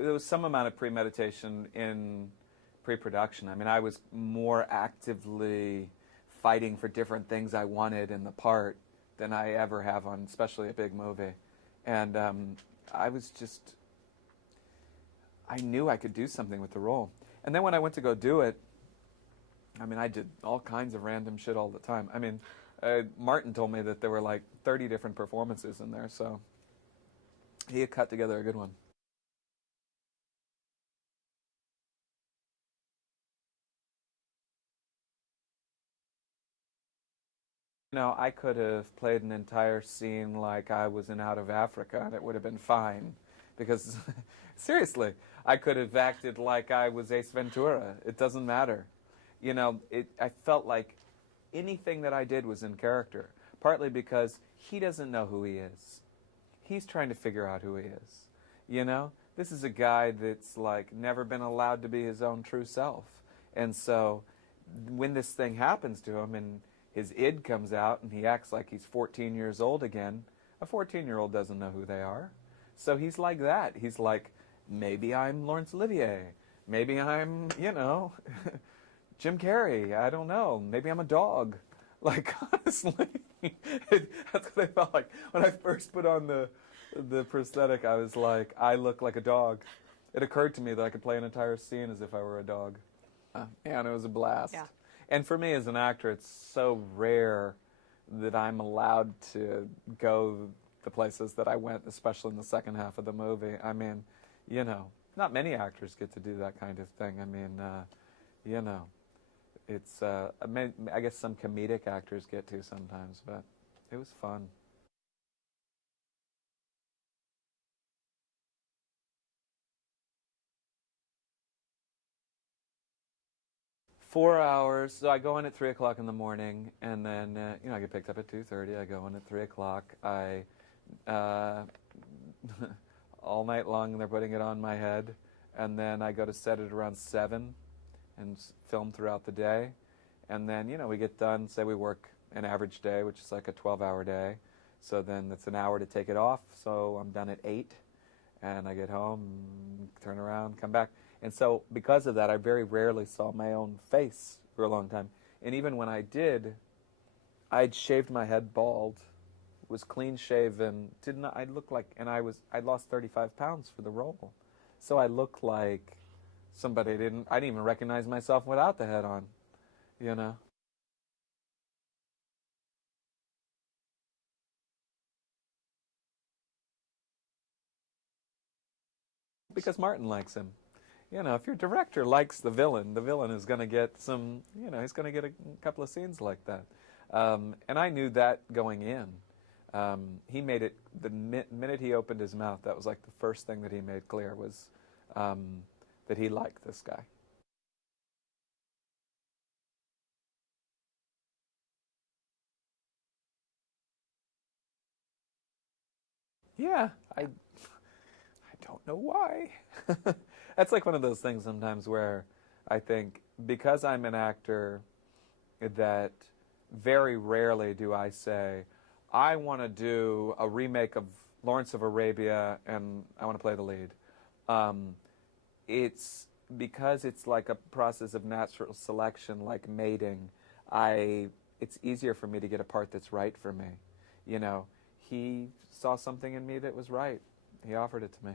there was some amount of premeditation in pre-production. I mean, I was more actively fighting for different things I wanted in the part than I ever have on, especially a big movie. And I knew I could do something with the role. And then when I went to go do it, I mean, I did all kinds of random shit all the time. I mean, Martin told me that there were like 30 different performances in there, so he had cut together a good one. You know, I could have played an entire scene like I was in Out of Africa, and it would have been fine. Because, seriously, I could have acted like I was Ace Ventura. It doesn't matter. You know, I felt like anything that I did was in character. Partly because he doesn't know who he is. He's trying to figure out who he is. You know? This is a guy that's, like, never been allowed to be his own true self. And so, when this thing happens to him and his id comes out and he acts like he's 14 years old again, a 14-year-old doesn't know who they are. So he's like that. He's like, maybe I'm Laurence Olivier. Maybe I'm, you know, Jim Carrey. I don't know. Maybe I'm a dog. Like, honestly, that's what I felt like. When I first put on the prosthetic, I was like, I look like a dog. It occurred to me that I could play an entire scene as if I were a dog. And it was a blast. Yeah. And for me as an actor, it's so rare that I'm allowed to go the places that I went, especially in the second half of the movie. I mean, you know, not many actors get to do that kind of thing. I mean, you know, it's, I guess some comedic actors get to sometimes, but it was fun. 4 hours. So I go in at 3 o'clock in the morning, and then you know, I get picked up at 2:30. I go in at 3 o'clock. I uh, all night long they're putting it on my head, and then I go to set it around 7, and film throughout the day, and then you know we get done. Say we work an average day, which is like a 12-hour day. So then it's an hour to take it off. So I'm done at 8. And I get home, turn around, come back. And so because of that, I very rarely saw my own face for a long time. And even when I did, I'd shaved my head bald, was clean shaven, didn't I looked like, and I'd lost 35 pounds for the role. So I looked like somebody I didn't even recognize myself without the head on, you know. Because Martin likes him. You know, if your director likes the villain is going to get some, you know, he's going to get a couple of scenes like that. And I knew that going in. He made it, the minute he opened his mouth, that was like the first thing that he made clear was that he liked this guy. Yeah, I don't know why. That's like one of those things sometimes where I think because I'm an actor that very rarely do I say, I want to do a remake of Lawrence of Arabia and I want to play the lead. Um, it's because it's like a process of natural selection, like mating. It's easier for me to get a part that's right for me. You know, he saw something in me that was right. He offered it to me.